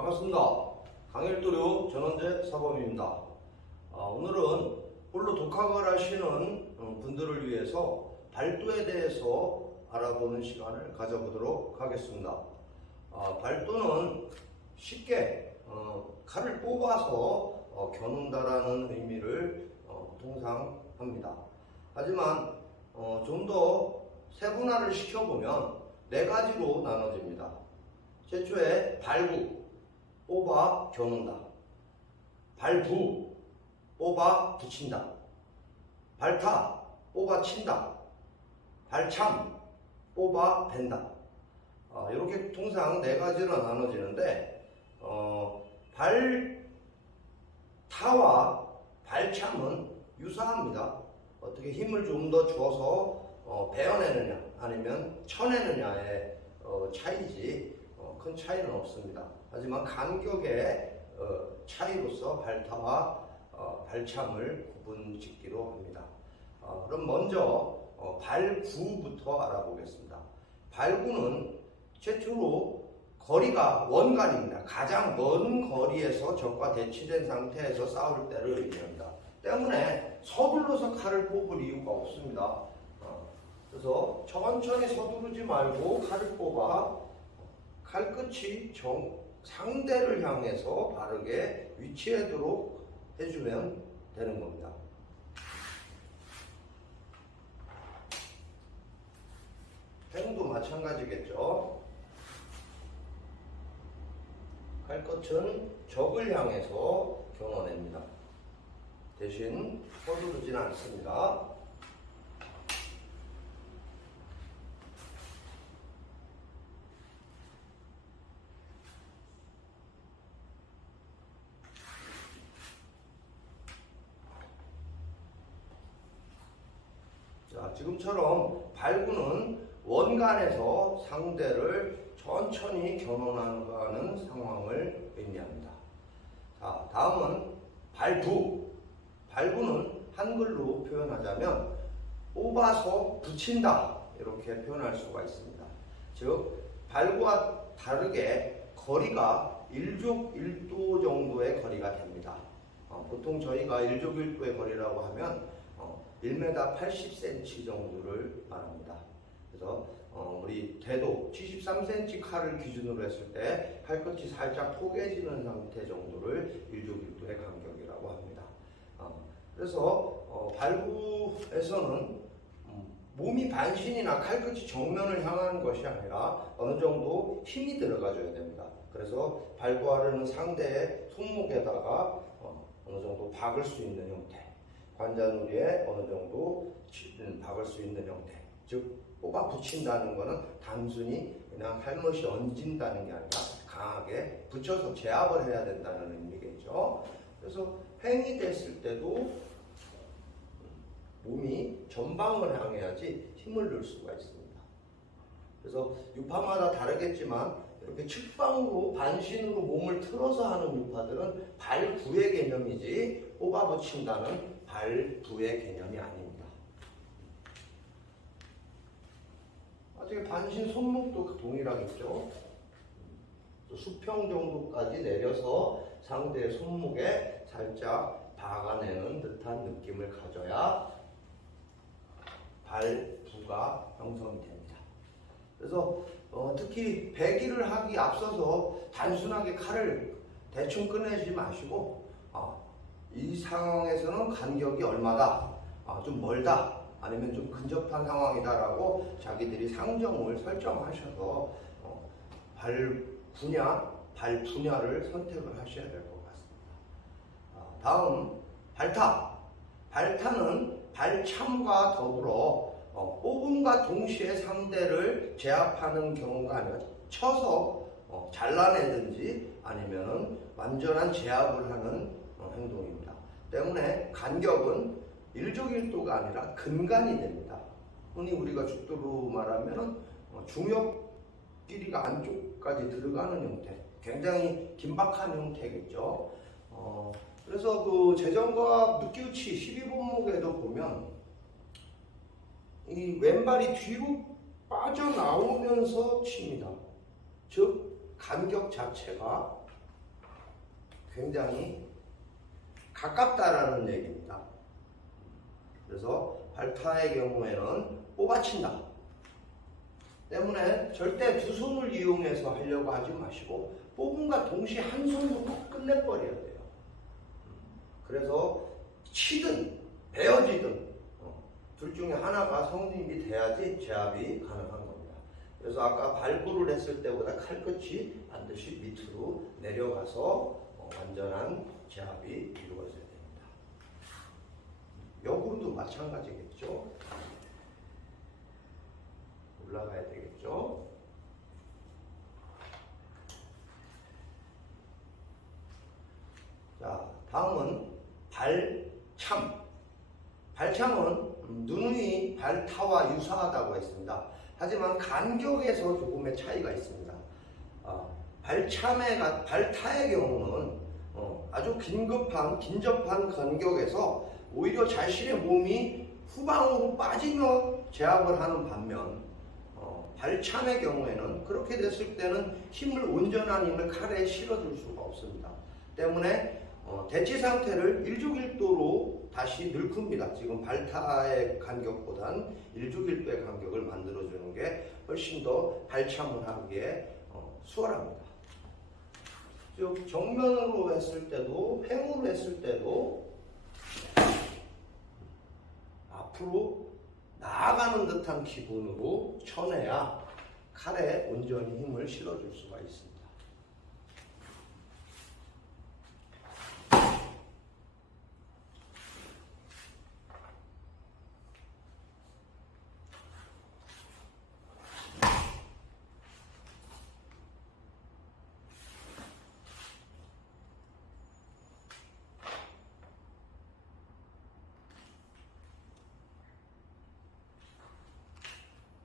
반갑습니다. 강일도료 전원재 사범입니다. 오늘은 홀로 독학을 하시는 분들을 위해서 발도에 대해서 알아보는 시간을 가져보도록 하겠습니다. 발도는 쉽게 칼을 뽑아서 겨눈다라는 의미를 통상 합니다. 하지만 좀 더 세분화를 시켜보면 네 가지로 나눠집니다. 최초에 발구, 뽑아 겨눈다. 발부, 뽑아 붙인다. 발타, 뽑아 친다. 발참, 뽑아 벤다. 이렇게 통상 네 가지로 나눠지는데 발타와 발참은 유사합니다. 어떻게 힘을 좀 더 줘서 베어내느냐 아니면 쳐내느냐의 차이지 큰 차이는 없습니다. 하지만 간격의 차이로서 발타와 발참을 구분짓기로 합니다. 그럼 먼저 발구부터 알아보겠습니다. 발구는 최초로 거리가 원간입니다. 가장 먼 거리에서 적과 대치된 상태에서 싸울 때를 의미합니다. 때문에 서둘러서 칼을 뽑을 이유가 없습니다. 그래서 천천히 서두르지 말고 칼을 뽑아 칼끝이 상대를 향해서 바르게 위치하도록 해주면 되는 겁니다. 팽도 마찬가지겠죠. 칼끝은 적을 향해서 겨눠냅니다. 대신 서두르지는 않습니다. 자, 지금처럼 발구는 원간에서 상대를 천천히 겨눠나가는 상황을 의미합니다. 자, 다음은 발부. 발부는 한글로 표현하자면 뽑아서 붙인다 이렇게 표현할 수가 있습니다. 즉 발구와 다르게 거리가 1족 1도 정도의 거리가 됩니다. 보통 저희가 1족 1도의 거리라고 하면 1m 80cm 정도를 말합니다. 그래서 우리 대도 73cm 칼을 기준으로 했을 때 칼끝이 살짝 포개지는 상태 정도를 1족 1도의 간격이라고 합니다. 그래서 발구에서는 몸이 반신이나 칼끝이 정면을 향하는 것이 아니라 어느 정도 힘이 들어가줘야 됩니다. 그래서 발구하려는 상대의 손목에다가 어느 정도 박을 수 있는 형태, 관자놀이에 어느 정도 박을 수 있는 형태, 즉 뽑아 붙인다는 것은 단순히 그냥 할못이 얹은다는 게 아니라 강하게 붙여서 제압을 해야 된다는 의미겠죠. 그래서 횡이 됐을 때도 몸이 전방을 향해야지 힘을 넣을 수가 있습니다. 그래서 유파마다 다르겠지만 이렇게 측방으로 반신으로 몸을 틀어서 하는 유파들은 발구의 개념이지 뽑아 붙인다는 발부의 개념이 아닙니다. 나중에 반신 손목도 동일하겠죠. 수평 정도까지 내려서 상대의 손목에 살짝 박아내는 듯한 느낌을 가져야 발부가 형성이 됩니다. 그래서 특히 배기를 하기 앞서서 단순하게 칼을 대충 꺼내지 마시고 이 상황에서는 간격이 얼마다, 좀 멀다, 아니면 좀 근접한 상황이다라고 자기들이 상정을 설정하셔서 발구냐, 발분야를 선택을 하셔야 될 것 같습니다. 다음 발타. 발타는 발참과 더불어 뽑음과 동시에 상대를 제압하는 경우가 아니라 쳐서 잘라내든지 아니면은 완전한 제압을 하는 행동입니다. 때문에 간격은 1족 1도가 아니라 근간이 됩니다. 흔히 우리가 죽도로 말하면 중역 길이가 안쪽까지 들어가는 형태, 굉장히 긴박한 형태겠죠. 그래서 그 재정과 느끼우치 12번목에도 보면 이 왼발이 뒤로 빠져나오면서 칩니다. 즉 간격 자체가 굉장히 가깝다라는 얘기입니다. 그래서 발타의 경우에는 뽑아친다 때문에 절대 두 손을 이용해서 하려고 하지 마시고 뽑음과 동시에 한 손으로 끝내버려야 돼요. 그래서 치든 베어지든 둘 중에 하나가 성립이 돼야지 제압이 가능한 겁니다. 그래서 아까 발구를 했을 때보다 칼끝이 반드시 밑으로 내려가서 완전한 제압이 이루어져야 됩니다. 역으로도 마찬가지겠죠. 올라가야 되겠죠. 자, 다음은 발참. 발참은 누누이 발타와 유사하다고 했습니다. 하지만 간격에서 조금의 차이가 있습니다. 발타의 경우는 아주 긴접한 간격에서 오히려 자신의 몸이 후방으로 빠지며 제압을 하는 반면 발참의 경우에는 그렇게 됐을 때는 온전한 힘을 칼에 실어줄 수가 없습니다. 때문에 대치 상태를 일족일도로 다시 늙힙니다. 지금 발타의 간격보단 일족일도의 간격을 만들어주는 게 훨씬 더 발참을 하기에 수월합니다. 즉 정면으로 했을 때도 횡으로 했을 때도 앞으로 나아가는 듯한 기분으로 쳐내야 칼에 온전히 힘을 실어줄 수가 있습니다.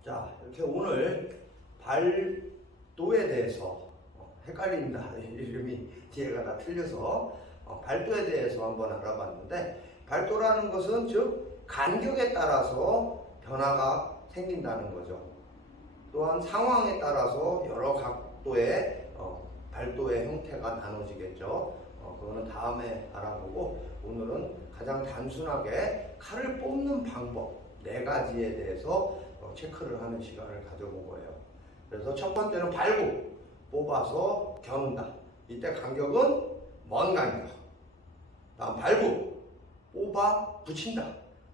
자, 이렇게 오늘 발도에 대해서 헷갈린다. 이름이 뒤에가 다 틀려서 발도에 대해서 한번 알아봤는데, 발도라는 것은 즉 간격에 따라서 변화가 생긴다는 거죠. 또한 상황에 따라서 여러 각도의 발도의 형태가 나눠지겠죠. 그거는 다음에 알아보고, 오늘은 가장 단순하게 칼을 뽑는 방법 4가지에 대해서 체크를 하는 시간을 가져본 거예요. 그래서 첫 번째는 발구, 뽑아서 겨눈다. 이때 간격은 먼 간격. 다음 발구, 뽑아 붙인다.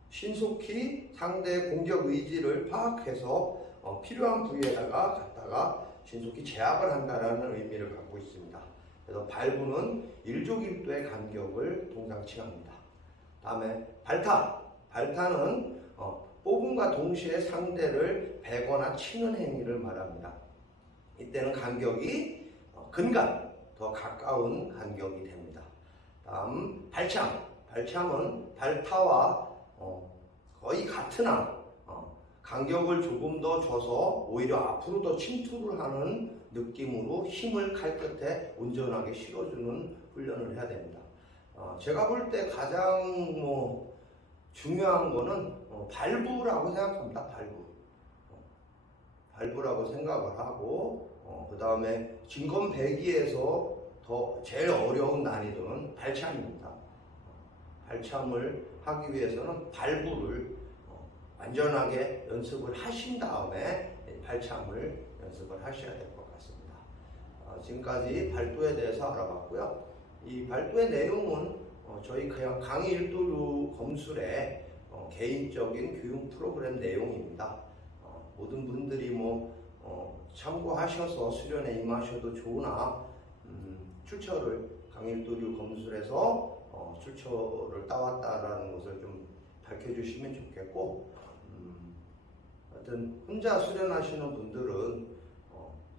신속히 상대의 공격 의지를 파악해서 필요한 부위에다가 갖다가 신속히 제압을 한다라는 의미를 갖고 있습니다. 그래서 발구는 일족일도의 간격을 동상 칭합니다. 다음에 발타. 발타는 뽑음과 동시에 상대를 베거나 치는 행위를 말합니다. 이때는 간격이 근간, 더 가까운 간격이 됩니다. 다음 발참. 발참은 발타와 거의 같으나 간격을 조금 더 줘서 오히려 앞으로 더 침투를 하는 느낌으로 힘을 칼끝에 온전하게 실어주는 훈련을 해야 됩니다. 제가 볼 때 가장 중요한 거는 발부라고 생각합니다. 발부라고 생각을 하고, 그 다음에 진검배기에서 더 제일 어려운 난이도는 발참입니다. 발참을 하기 위해서는 발부를 완전하게 연습을 하신 다음에 발참을 연습을 하셔야 될 것 같습니다. 지금까지 발도에 대해서 알아봤고요. 이 발도의 내용은 저희 그냥 강의 일도류 검술의 개인적인 교육 프로그램 내용입니다. 모든 분들이 참고하셔서 수련에 임하셔도 좋으나 강의 일도류 검술에서 출처를 따왔다라는 것을 좀 밝혀주시면 좋겠고, 하여튼 혼자 수련하시는 분들은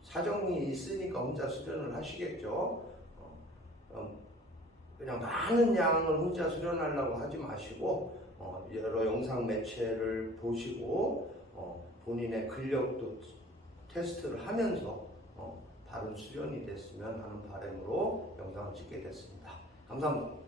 사정이 있으니까 혼자 수련을 하시겠죠. 그냥 많은 양을 혼자 수련하려고 하지 마시고 여러 영상 매체를 보시고 본인의 근력도 테스트를 하면서 바른 수련이 됐으면 하는 바람으로 영상을 찍게 됐습니다. 감사합니다.